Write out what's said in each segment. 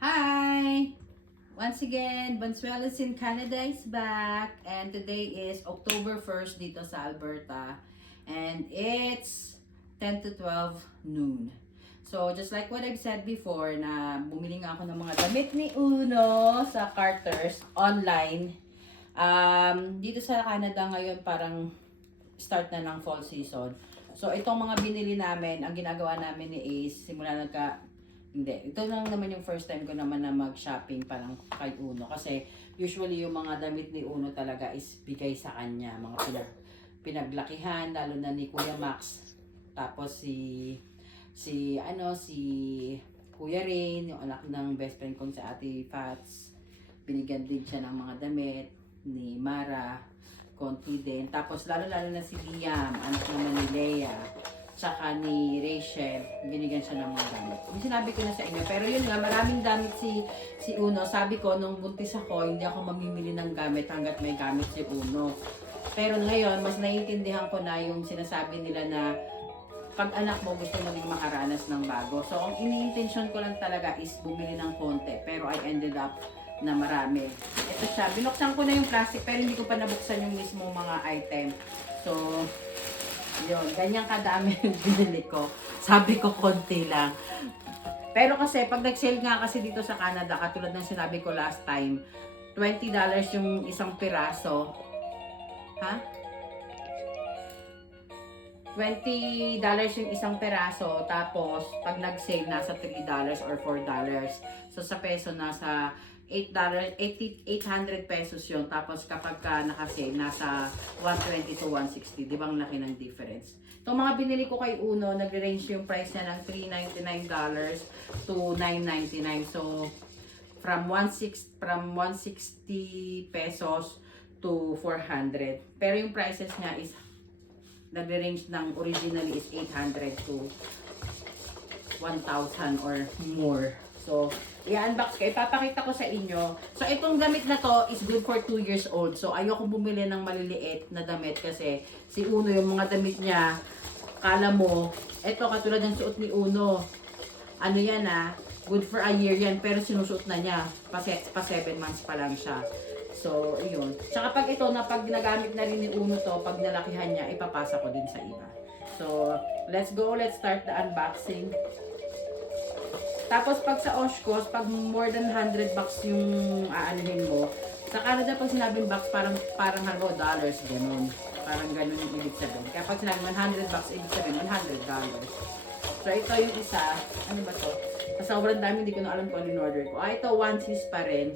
Hi! Once again, Bonsuelos in Canada is back and today is October 1st dito sa Alberta and it's 10 to 12 noon. So just like what I've said before na bumili nga ako ng mga damit ni Uno sa Carter's online. Dito sa Canada ngayon parang start na ng fall season. So itong mga binili namin, ang ginagawa namin is simula hindi. Ito lang naman yung first time ko naman na mag-shopping parang kay Uno. Kasi usually yung mga damit ni Uno talaga is bigay sa kanya. Mga pinaglakihan, lalo na ni Kuya Max. Tapos si Kuya Rain, yung anak ng best friend kong si Ate Fats. Binigyan din siya ng mga damit ni Mara. Konti din. Tapos lalo na si Liam, anak naman ni Leia. Tsaka ni Rachel, binigyan siya ng mga damit. Yung sinabi ko na sa inyo, pero yun nga, maraming damit si Uno. Sabi ko, nung buntis ako, hindi ako mamimili ng gamit hanggat may gamit si Uno. Pero ngayon, mas naiintindihan ko na yung sinasabi nila na pag anak mo gusto mo din makaranas ng bago. So, ang ini-intention ko lang talaga is bumili ng konti. Pero I ended up na marami. Ito siya, binuksan ko na yung plastic pero hindi ko pa nabuksan yung mismo mga item. So, yun, ganyan kadami yung binili ko. Sabi ko, konti lang. Pero kasi, pag nag-sale nga kasi dito sa Canada, katulad ng sinabi ko last time, $20 yung isang piraso. Ha? $20 yung isang piraso. Tapos, pag nag-sale, nasa $3 or $4. So, sa peso, nasa $800 pesos yun. Tapos kapag naka-sale, nasa 120 to 160. Di ba ang laki ng difference? Itong mga binili ko kay Uno, nag-range yung price niya ng $399 to $999. So, from 160 pesos to 400. Pero yung prices niya is, nag-range ng originally is 800 to 1,000 or more. So, i-unbox ko. Ipapakita ko sa inyo. So, itong damit na to is good for 2 years old. So, ayoko bumili ng maliliit na damit kasi si Uno, yung mga damit niya, kala mo, ito katulad ng suot ni Uno. Ano yan good for a year yan. Pero sinusuot na niya. Pa 7 months pa lang siya. So, yun. Tsaka pag ito, pag nagamit na rin ni Uno to, pag nalakihan niya, ipapasa ko din sa iba. So, let's go. Let's start the unboxing. Tapos pag sa Oshkosh, pag more than 100 bucks yung aanuhin mo, sa Canada pag sinabing bucks, parang $100, ganun. Parang ganun yung ibig sabihin. Kaya pag sinabing 100 bucks, ibig sabihin $100. So ito yung isa, ano ba to? Sa sobrang dami, hindi ko na alam kung ano yung order ko. Ito, onesies pa rin.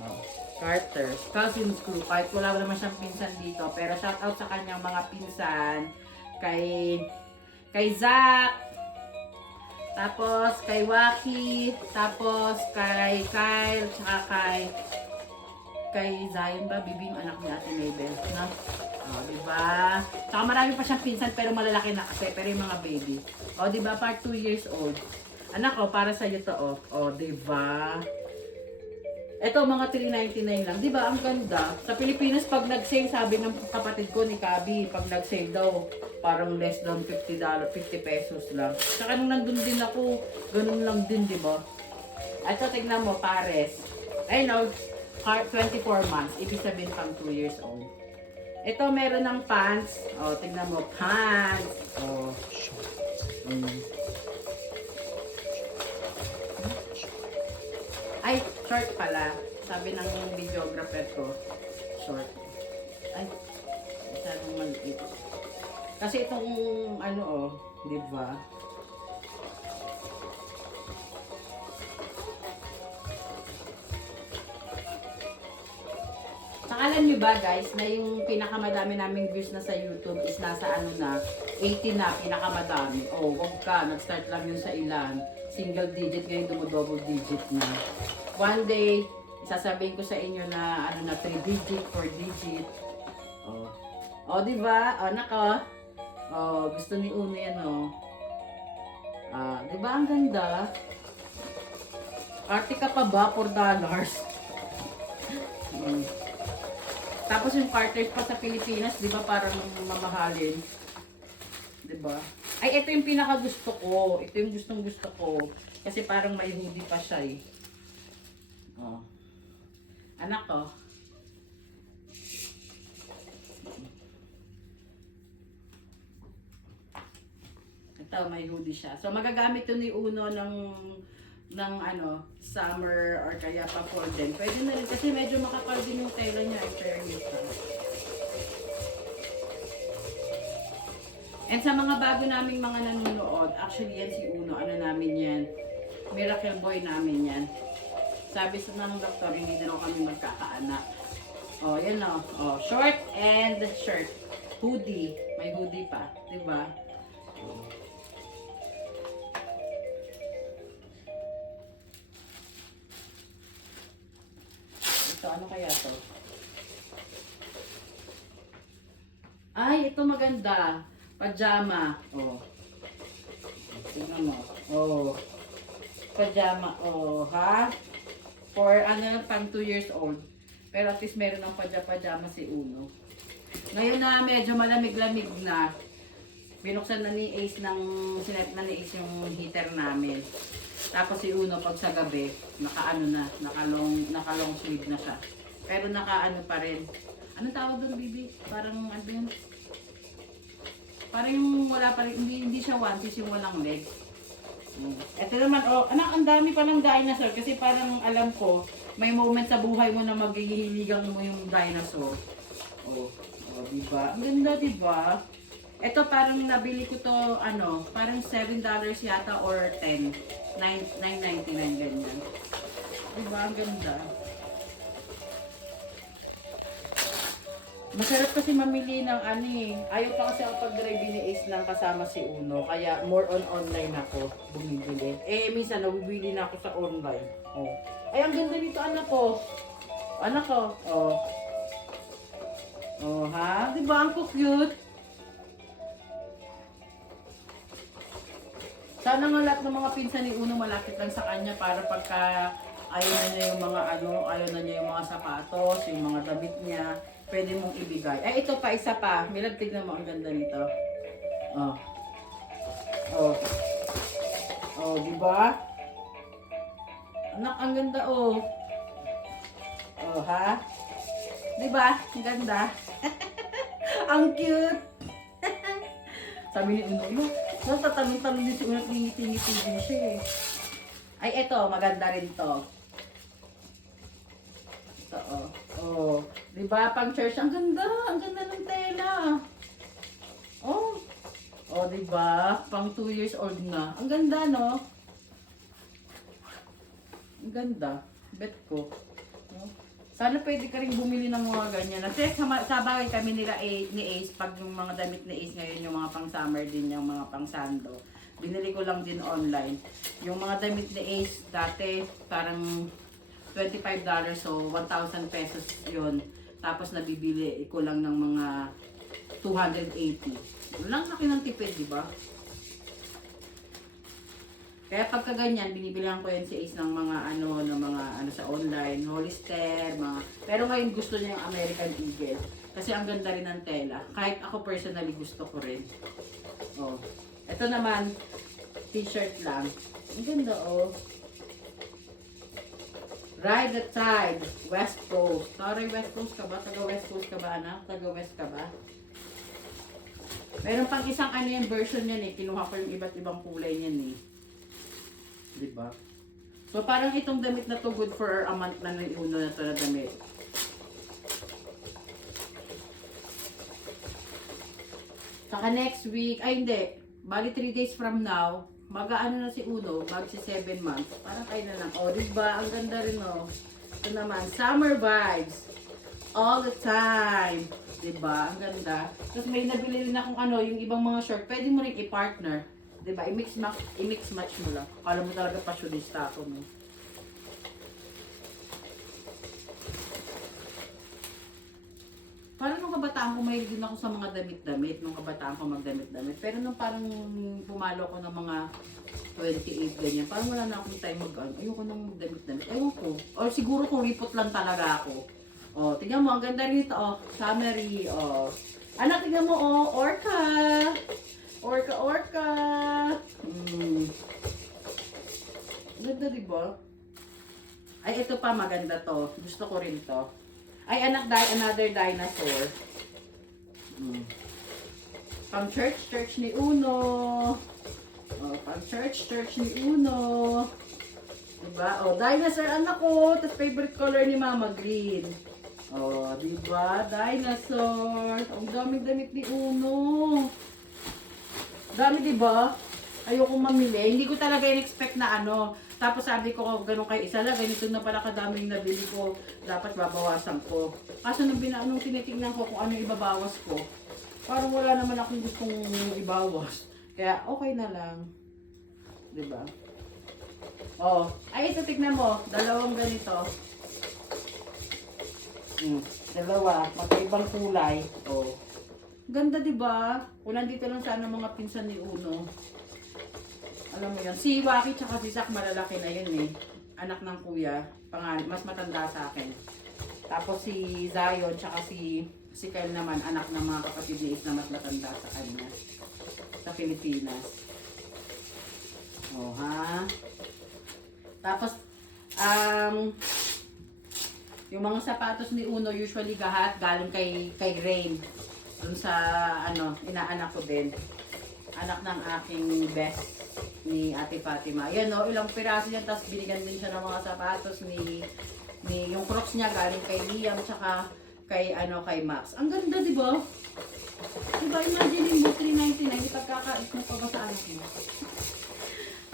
Oh, Carter's, cousin screw. Kahit wala naman siyang pinsan dito, pero shout out sa kanyang mga pinsan, kay Zach, tapos kay Waki, tapos kay Kyle, tsaka kay Zion ba, bibi yung anak ni Ate Mabel, no? Oh, diba? Tsaka marami pa siyang pinsan pero malalaki na kasi, pero yung mga baby. Oh, diba? Part 2 years old. Anak ko, para sa iyo to, oh. Oh, diba? Ito, mga $399 lang. Diba? Ang ganda. Sa Pilipinas, pag nag-sale, sabi ng kapatid ko ni Kabi, pag nag-sale daw, parang less than $50, 50 pesos lang. Saka nung nandun din ako, ganun lang din, di ba? Ito, tignan mo, pares. Ay, no, 24 months. Ibig sabihin pang 2 years old. Ito, meron ng pants. O, tignan mo, pants. O, Ay, short pala. Sabi ng videographer ko, short. Ay, masyadong maliit. Kasi itong di ba? Alam nyo ba guys, na yung pinakamadami naming views na sa YouTube is nasa 80 na pinakamadami. Oh, wag ka, nag-start lang yun sa ilan. Single digit, ngayon double digit na. One day, sasabihin ko sa inyo na 3 digit, 4 digit. Oh. Oh, di ba? Oh, nako. Oh, gusto ni Uno yan, oh. Di ba ang ganda? Arte ka pa ba? $4. Tapos yung Carter's pa sa Pilipinas, di ba parang mamahalin? Di ba? Ay, ito yung pinaka gusto ko. Ito yung gustong gusto ko. Kasi parang may hoodie pa siya eh. Oh. Anak ko. Ito, may hoodie siya. So, magagamit to ni Uno ng ano, summer or kaya pa fall din. Pwede na rin kasi medyo makapal din yung tela niya. In fairness. And sa mga bago naming mga nanonood, actually yan si Uno, ano namin yan, miracle boy namin yan. Sabi sa ng doktor, hindi na raw kami magkakaanak. Oh, yan o. Oh, short and shirt. Hoodie. May hoodie pa. Diba? Ito, ano kaya to? Ay, ito maganda. Pajama. Oh. Tingnan mo. Oh. Pajama. Oh, ha? For ano, pang 2 years old. Pero at least meron ng pajama si Uno. Ngayon na medyo malamig-lamig na, binuksan na ni Ace sinet na ni Ace yung heater namin. Tapos si Uno pag sa gabi, naka-ano na, naka-long sleeve na siya. Pero naka-ano pa rin. Anong tawag doon, Bibi? Parang ano yun? Parang yung wala pa rin, hindi siya one piece, yung walang leg. Ito naman, oh, anak, ang dami pa ng dinosaur kasi parang alam ko, may moment sa buhay mo na maghihiligan mo yung dinosaur. Oh, oh, diba? Ang ganda, diba? Ito parang nabili ko to, ano, parang $7 yata or 10. $9.99 ganyan. Diba? Ang ganda. Masarap kasi mamili ng ano eh. Ayaw pa kasi ako pag-drive ni Ace lang kasama si Uno. Kaya more on online ako bumibili. Eh, minsan nabibili na ako sa online. Oh. Ay, ang ganda nito anak ko. Anak ko. Oh. Oh, ha? Diba? Ang cute. Sana nga lahat ng mga pinsan ni Uno malapit lang sa kanya para pagka ayaw na niya yung mga ano, ayaw na niya yung mga sapatos, yung mga damit niya, pwede mong ibigay. Ay, ito pa, isa pa. Milad, tignan mo, ang ganda nito. Oh. Oh. Oh, diba? Anak, ang ganda, oh. Oh, ha? Diba? Ang ganda. Ang cute. Sabi ni Uno, natatanong-tanong din si Uno, ngiti-ngiti din siya eh. Ay, eto, maganda rin to. Ito, oh. Oh. Diba, pang church, ang ganda ng tela. Oh. Oh, diba, pang 2 years old na. Ang ganda, no? Ang ganda. Bet ko. No? Sana pwede ka rin bumili ng mga ganyan. Kasi sabay kami nila ni Ace, pag yung mga damit ni Ace ngayon, yung mga pang summer din, yung mga pang sando. Binili ko lang din online. Yung mga damit ni Ace, dati parang $25, so 1,000 pesos yun. Tapos nabibili ko lang ng mga 280. Lang laki ng tipid, di ba? Kaya pagka ganyan, binibilihan ko yan si Ace ng mga ano sa online, Hollister, mga. Pero ngayon gusto niya yung American Eagle kasi ang ganda rin ng tela. Kahit ako personally gusto ko rin. Oh. Ito naman t-shirt lang. Ang ganda, oh. Ride the Tide, West Coast. Sorry, West Coast ka ba? Taga West Coast ka ba, anak? Taga West ka ba? Meron pang isang ano yung version yan eh. Kinuha ko yung iba't ibang kulay niyan eh. Diba? So parang itong damit na to good for a month na yung na to na damit. Saka next week, ay hindi, bali 3 days from now, mag-ano na si Uno, magsi 7 months. Parang kayo na lang. O, diba? Ang ganda rin, o. Ito naman, summer vibes. All the time. Diba? Ang ganda. Tapos may nabili rin akong ano, yung ibang mga short. Pwede mo rin i-partner. Diba? I-mix match mo lang. Alam mo talaga fashionista ako, no? Parang nung kabataan ko, mahilig din ako sa mga damit-damit. Nung kabataan ko magdamit-damit. Pero nung parang pumalo ko ng mga 28 ganyan, parang wala na akong time mag-ano. Ayoko nang damit-damit. Ayoko. Or siguro kuripot lang talaga ako. O, tingnan mo, ang ganda rito, o. Summery, o. Anak, tingnan mo, o. Orca. Orca. Ganda, di ba? Ay, ito pa, maganda to. Gusto ko rin to. Ay, another dinosaur. Pang church ni Uno. Oh, pang church ni Uno. Diba? Oh, dinosaur anak ko. Tapos favorite color ni Mama, green. Oh, diba? Dinosaur. Ang daming damit ni Uno. Dami, diba? Ayoko mamili. Hindi ko talaga in-expect na ano. Tapos sabi ko, ganun kay isa lang, ganito na pala kadaming nabili ko. Dapat babawasan ko. Kaso nung tinitingnan ko kung ano yung ibabawas ko, parang wala naman akong gustong ibawas. Kaya okay na lang. Diba? Oh, ay ito tignan mo. Dalawang ganito. Dalawa. Magkaibang kulay. Oh. Ganda, diba? Kung nandito lang sana mga pinsan ni Uno. Alam mo yan. Si Waki tsaka si Zach malalaki na yun eh. Anak ng kuya. Mas matanda sa akin. Tapos si Zion tsaka si Kyle naman. Anak ng mga kapatid ni Is na mas matanda sa kanya. Sa Pilipinas. Oh, ha? Tapos, yung mga sapatos ni Uno usually galing kay Rain. Dun sa, inaanak ko din. Anak ng aking best ni Ate Fatima. Yan o, ilang piraso yan. Tapos binigyan din siya ng mga sapatos ni yung Crocs niya galing kay Liam tsaka kay Max. Ang ganda, di ba? Diba, imagine mo 399, ipagkakait mo pa ba sa anak mo?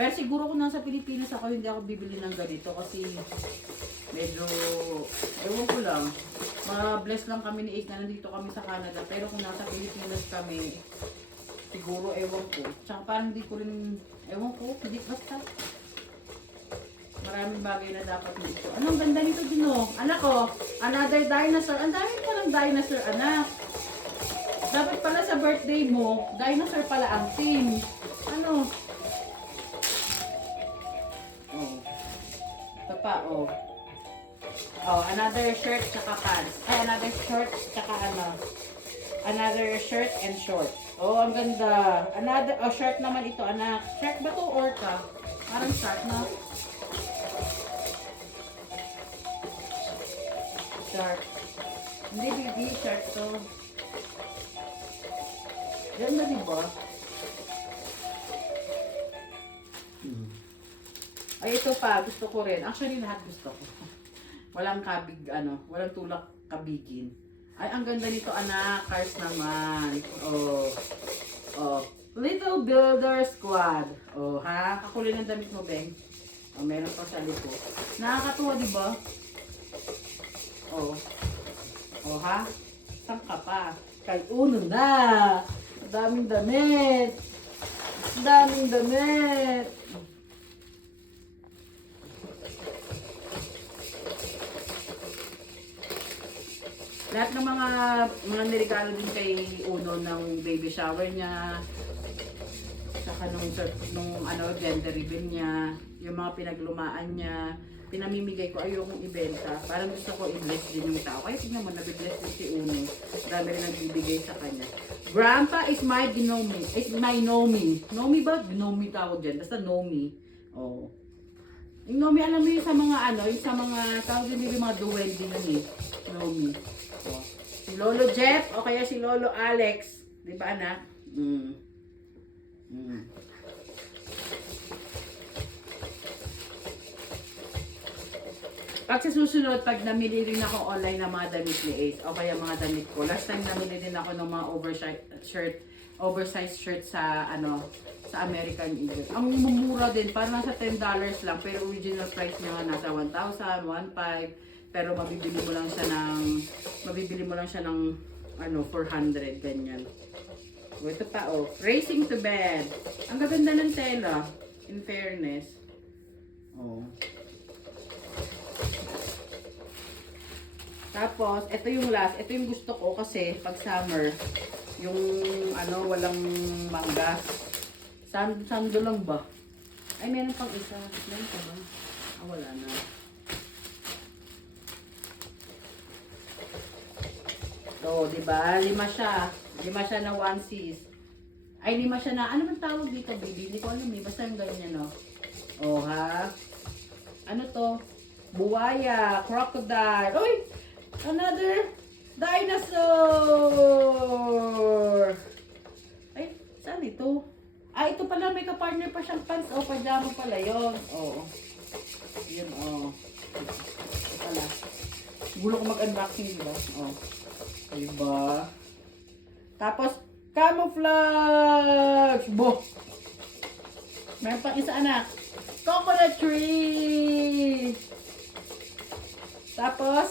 Pero siguro kung nasa Pilipinas ako, hindi ako bibili ng ganito kasi medyo, ewan ko lang, ma-bless lang kami ni Ace na nandito kami sa Canada. Pero kung nasa Pilipinas kami, siguro ewan ko. Tsaka parang hindi ko rin, ewan ko, hindi basta. Maraming bagay na dapat dito. Anong ganda nito din oh. Anak ko, another dinosaur. Ang dami palang dinosaur, anak. Dapat pala sa birthday mo, dinosaur pala ang theme. Ano? Oh. Ito pa, oh. Oh, another shirt tsaka pants. Ay, another shirt tsaka another shirt and short. Oh, ang ganda. Another, shirt naman ito, anak. Shirt ba to or ka? Parang shirt na. Shirt. Hindi, baby, shirt to. Yan na, diba? Ay, ito pa, gusto ko rin. Actually, lahat gusto ko. Walang walang tulak kabigin. Ay, ang ganda nito, anak. Cars naman. Oh. Oh. Little Builder Squad. Oh, ha? Kakulay ng damit mo, Beng. Oh, meron pa sa likod. Nakakatuwa, di ba? Oh. Oh, ha? Saan ka pa? Kay Uno na. Daming damit. Daming damit. Lahat ng mga niregalo din kay Uno ng baby shower niya, saka nung gender reveal niya, yung mga pinaglumaan niya, pinamimigay ko, ayokong ibenta. Parang gusto ko i-bless din yung tao. Kaya tingnan mo, nabibless din si Uno. Dami rin nagbibigay sa kanya. Grandpa is my Gnomi. Is my Nomi. Nomi ba? Gnomi tawag dyan. Basta Nomi. Oh. Yung Nomi, alam mo yung sa mga yung sa mga tawag din yung mga duwende nun eh. Nomi. Oh. Si Lolo Jeff o kaya si Lolo Alex. Di ba, anak? Pag sa susunod, pag namili rin ako online ng mga damit ni Ace o kaya mga damit ko. Last time namili din ako ng mga oversized shirt sa sa American Eagle. Ang mumura din, parang nasa $10 lang, pero original price niya nga nasa 1,000, 1,500. Pero mabibili mo lang siya ng 400 ganyan. O, ito pa Racing to Bed. Ang gaganda ng tela, in fairness. Oh. Tapos, ito yung last. Ito yung gusto ko kasi pag summer, yung walang mangga. Sando lang ba? Ay, meron pang isa. Meron pa ba? Wala na. So, diba? Lima siya na onesies. Ay, lima siya na, ano man tawag dito, baby? Hindi ko alam eh. Basta yung ganyan, no? Oh, ha? Ano to? Buwaya, crocodile. Uy! Another dinosaur! Ay, saan ito? Ah, ito pala, may kapartner pa siyang pants. Oh, pajama pala yun. Oo. Yun, oh. Ito pala. Gulo ko mag-unboxing, diba? Oh. Diba? Tapos, camouflage! Bo! Meron pang isa, anak. Coconut tree! Tapos,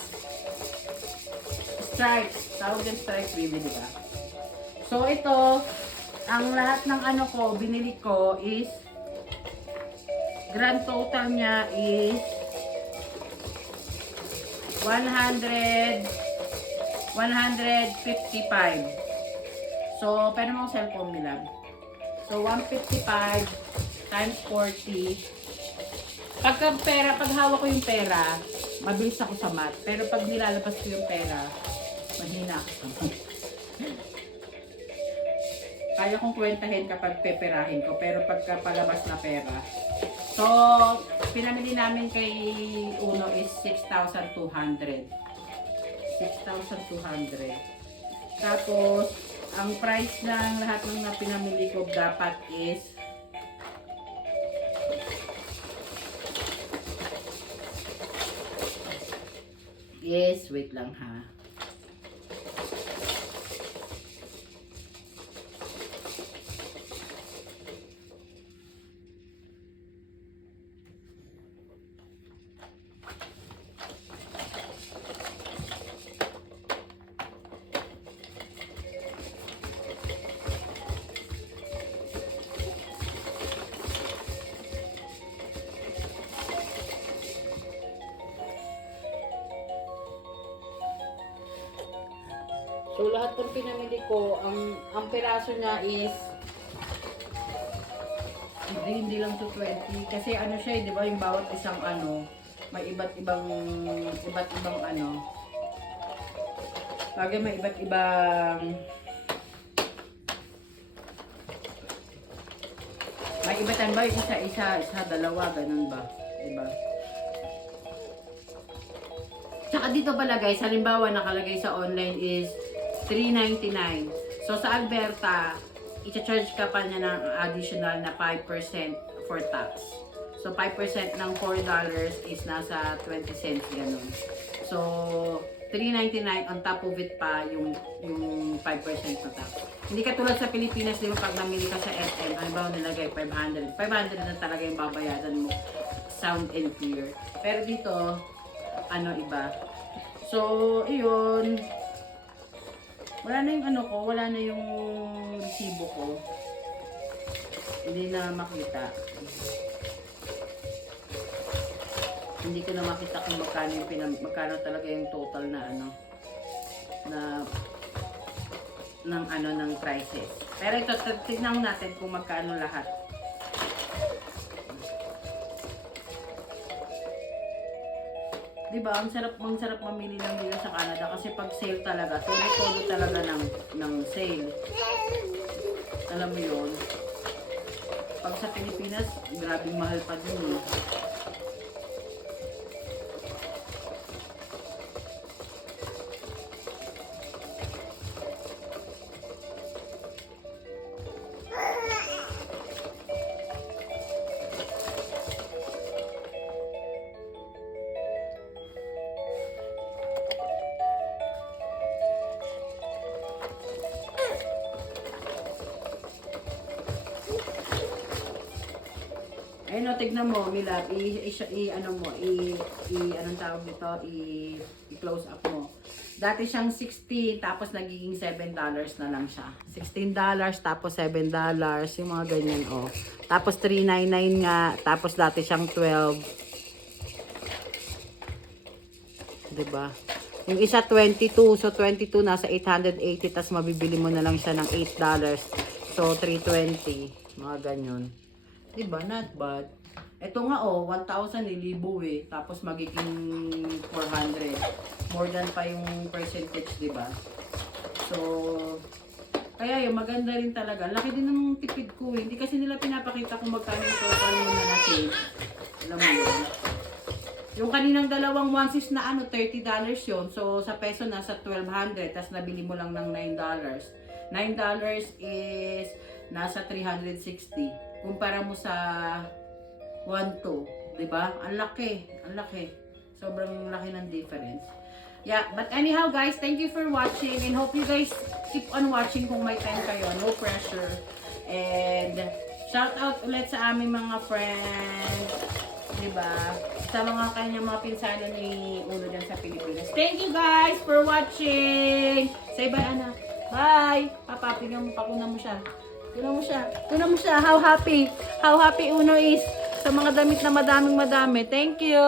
stripes. Tawag din stripes, baby, diba? So, ito, ang lahat ng ano ko, binili ko is, grand total niya is 155. So, pwede mong cellphone nila. So, 155 times 40. Pag hawak ko yung pera, mabilis ako sa math. Pero pag nilalabas ko yung pera, mahina ako sa math. Kaya kong kwentahin kapag peperahin ko, pero pagka palabas na pera. So, pinamili namin kay Uno is 6,200. 6,200. Tapos, ang price ng lahat ng pinamili ko dapat is wait lang ha. So, lahat ng pinamili ko, ang piraso niya is hindi lang to 20. Kasi ano siya, di ba, yung bawat isang ano, may iba't ibang ano. Lagi may iba't ibang may ibatan ba yung isa, dalawa, ganun ba? Diba? Tsaka dito pala guys, halimbawa nakalagay sa online is $3.99. So sa Alberta, i-charge ka pa niya ng additional na 5% for tax. So 5% ng $4 is nasa 20 cents ganun. So $3.99 on top of it pa yung 5% na tax. Hindi katulad sa Pilipinas, di ba, pag namili ka sa SM, halimbawa nilagay 500 na talaga yung babayaran mo, sound and clear. Pero dito, ano iba. So, iyon. Wala na yung ano ko, wala na yung resibo ko. Hindi na makita. Hindi ko na makita kung magkano talaga yung total na ano ng prices. Pero ito, tignan natin kung magkano lahat. Diba, ang sarap mamili lang dito sa Canada kasi pag sale talaga, todo talaga ng sale. Alam mo yun. Pag sa Pilipinas, grabing mahal pa din eh. Ayun o, tignan mo, Milab, anong tawag dito, i-close up mo. Dati siyang $16, tapos nagiging $7 na lang siya. $16, tapos $7, yung mga ganyan, o. Tapos $3.99 nga, tapos dati siyang 12. Diba? Yung isa 22, so 22 nasa 880, tapos mabibili mo na lang siya ng $8. So, $3.20, mga ganyan. Diba? Not bad. Ito nga oh, 1,000 libo eh. Tapos magiging 400. More than pa yung percentage, diba? So, kaya yung maganda rin talaga. Laki din ng tipid ko eh. Hindi kasi nila pinapakita kung magkano yung total mo na na-save. Alam mo yun. Yung kaninang dalawang onesies na ano, $30 yun. So, sa peso nasa 1,200. Tapos nabili mo lang ng $9. $9 is nasa 360. Kumpara mo sa 1,2. Diba? Ang laki. Ang laki. Sobrang laki ng difference. Yeah, but anyhow guys, thank you for watching and hope you guys keep on watching kung may time kayo. No pressure. And shout out ulit sa aming mga friends. Diba? Sa mga kanyang mga pinsano ni Uno dyan sa Pilipinas. Thank you guys for watching. Say bye anak. Bye. Papa, pakunan mo siya. Kunan mo siya. Kunan mo siya. How happy Uno is sa mga damit na madaming madami. Thank you.